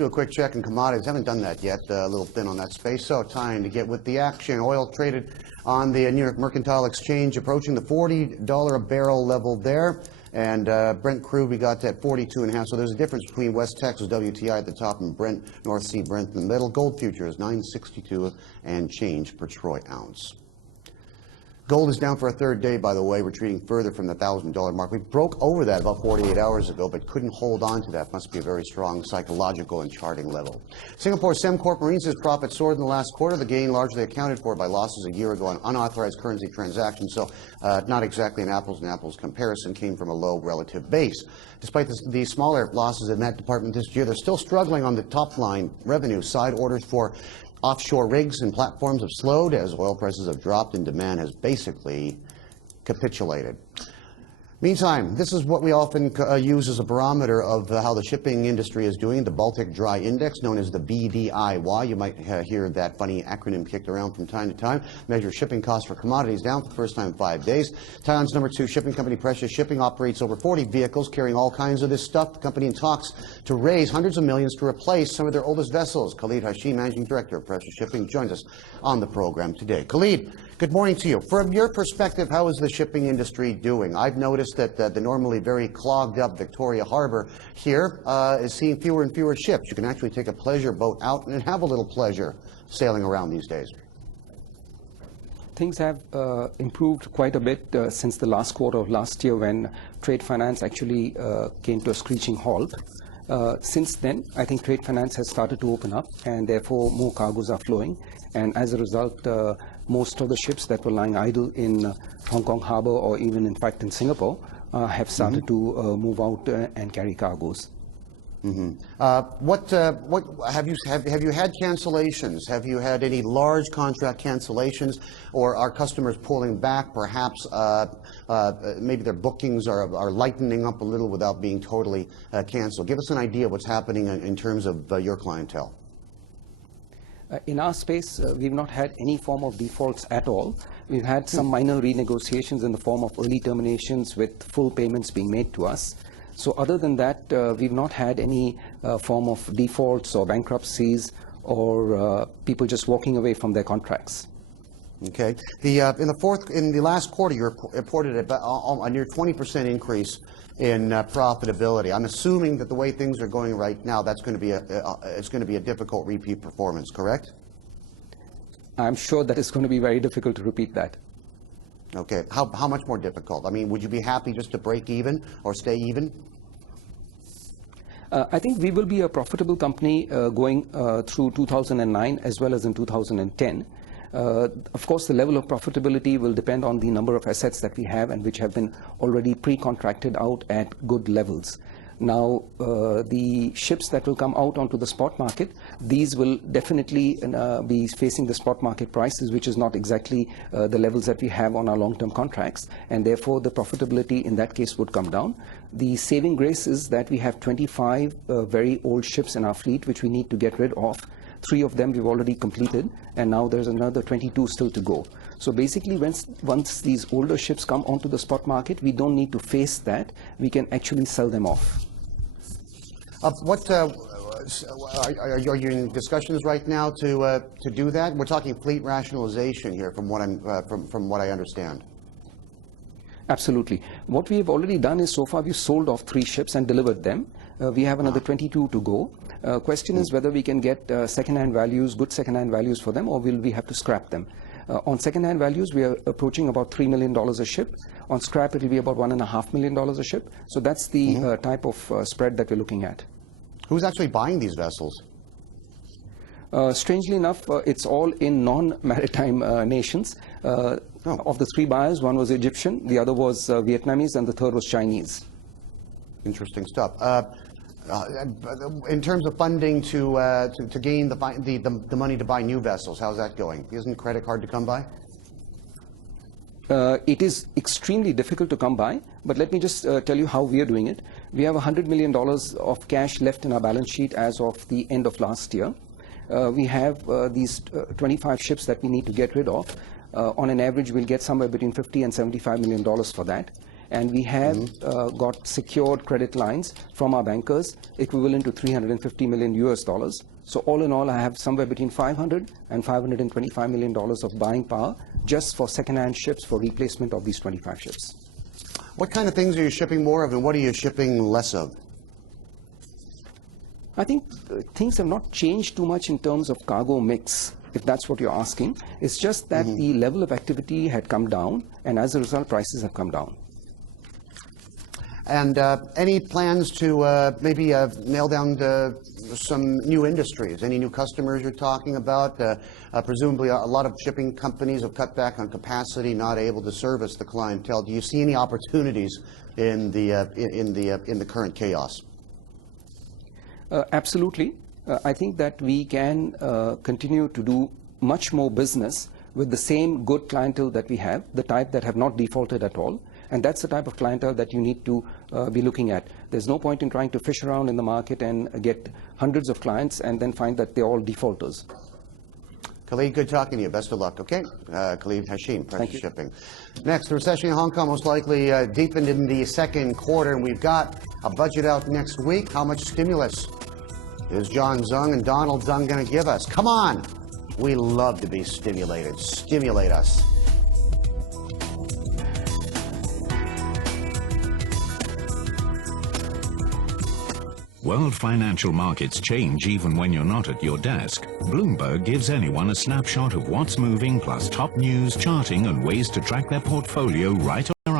do a quick check in commodities. Haven't done that yet. A little thin on that space. So time to get with the action. Oil traded on the New York Mercantile Exchange, approaching the $40 a barrel level there. And Brent crude we got at 42.5. So there's a difference between West Texas WTI at the top and Brent, North Sea Brent in the middle. Gold futures 962 and change per troy ounce. Gold is down for a third day, by the way, retreating further from the $1,000 mark. We broke over that about 48 hours ago, but couldn't hold on to that. Must be a very strong psychological and charting level. Singapore Sembcorp Marine says profits soared in the last quarter. The gain largely accounted for by losses a year ago on unauthorized currency transactions. So not exactly an apples-and-apples comparison, came from a low relative base. Despite the smaller losses in that department this year, they're still struggling on the top line revenue side. Orders for offshore rigs and platforms have slowed as oil prices have dropped and demand has basically capitulated. Meantime, this is what we often use as a barometer of how the shipping industry is doing, the Baltic Dry Index, known as the BDIY. You might hear that funny acronym kicked around from time to time. Measures shipping costs for commodities down for the first time in 5 days. Thailand's #2 shipping company, Precious Shipping, operates over 40 vehicles carrying all kinds of this stuff. The company in talks to raise hundreds of millions to replace some of their oldest vessels. Khalid Hashim, Managing Director of Precious Shipping, joins us on the program today. Khalid, good morning to you. From your perspective, how is the shipping industry doing? I've noticed that the normally very clogged up Victoria Harbor here is seeing fewer and fewer ships. You can actually take a pleasure boat out and have a little pleasure sailing around these days. Things have improved quite a bit since the last quarter of last year when trade finance actually came to a screeching halt. Since then, I think trade finance has started to open up and therefore more cargoes are flowing. And as a result, most of the ships that were lying idle in Hong Kong Harbor or even in fact in Singapore have started to move out and carry cargoes. What have you had cancellations? Have you had any large contract cancellations, or are customers pulling back? Perhaps maybe their bookings are lightening up a little without being totally canceled. Give us an idea of what's happening in terms of your clientele. In our space, we've not had any form of defaults at all. We've had some minor renegotiations in the form of early terminations with full payments being made to us. So other than that, we've not had any form of defaults or bankruptcies or people just walking away from their contracts. Okay. In the last quarter, you reported a near 20% increase in profitability. I'm assuming that the way things are going right now, that's going to be it's going to be a difficult repeat performance, correct? I'm sure that it's going to be very difficult to repeat that. Okay. How much more difficult? I mean, would you be happy just to break even or stay even? I think we will be a profitable company going through 2009 as well as in 2010. Of course, the level of profitability will depend on the number of assets that we have and which have been already pre-contracted out at good levels. Now, the ships that will come out onto the spot market, these will definitely be facing the spot market prices, which is not exactly the levels that we have on our long-term contracts, and therefore the profitability in that case would come down. The saving grace is that we have 25 very old ships in our fleet, which we need to get rid of. 3 of them we've already completed, and now there's another 22 still to go. So basically, once these older ships come onto the spot market, we don't need to face that. We can actually sell them off. Are you in discussions right now to do that? We're talking fleet rationalization here, from what I understand. Absolutely. What we have already done is so far we've sold off 3 ships and delivered them. We have another 22 to go. Question is whether we can get second-hand values, good second-hand values for them, or will we have to scrap them? On second-hand values, we are approaching about $3 million a ship. On scrap, it will be about $1.5 million a ship. So that's the type of spread that we're looking at. Who's actually buying these vessels? Strangely enough, it's all in non-maritime nations. Of the 3 buyers, one was Egyptian, the other was Vietnamese, and the third was Chinese. Interesting stuff. In terms of funding to gain the money to buy new vessels, how's that going? Isn't credit hard to come by? It is extremely difficult to come by, but let me just tell you how we are doing it. We have $100 million of cash left in our balance sheet as of the end of last year. We have these 25 ships that we need to get rid of. On an average, we'll get somewhere between $50 and $75 million for that. and we have got secured credit lines from our bankers equivalent to $350 million US. So all in all, I have somewhere between $500 and $525 million of buying power just for second-hand ships for replacement of these 25 ships. What kind of things are you shipping more of, and what are you shipping less of? I think things have not changed too much in terms of cargo mix, if that's what you're asking. It's just that the level of activity had come down, and as a result, prices have come down. And any plans to maybe nail down some new industries? Any new customers you're talking about? Presumably, a lot of shipping companies have cut back on capacity, not able to service the clientele. Do you see any opportunities in the current chaos? Absolutely. I think that we can continue to do much more business with the same good clientele that we have, the type that have not defaulted at all. And that's the type of clientele that you need to be looking at. There's no point in trying to fish around in the market and get hundreds of clients and then find that they're all defaulters. Khalid, good talking to you. Best of luck, okay? Khalid Hashim, Precious Shipping. Next, the recession in Hong Kong most likely deepened in the second quarter, and we've got a budget out next week. How much stimulus is John Zung and Donald Zung going to give us? Come on! We love to be stimulated. Stimulate us. World financial markets change even when you're not at your desk. Bloomberg gives anyone a snapshot of what's moving, plus top news, charting, and ways to track their portfolio right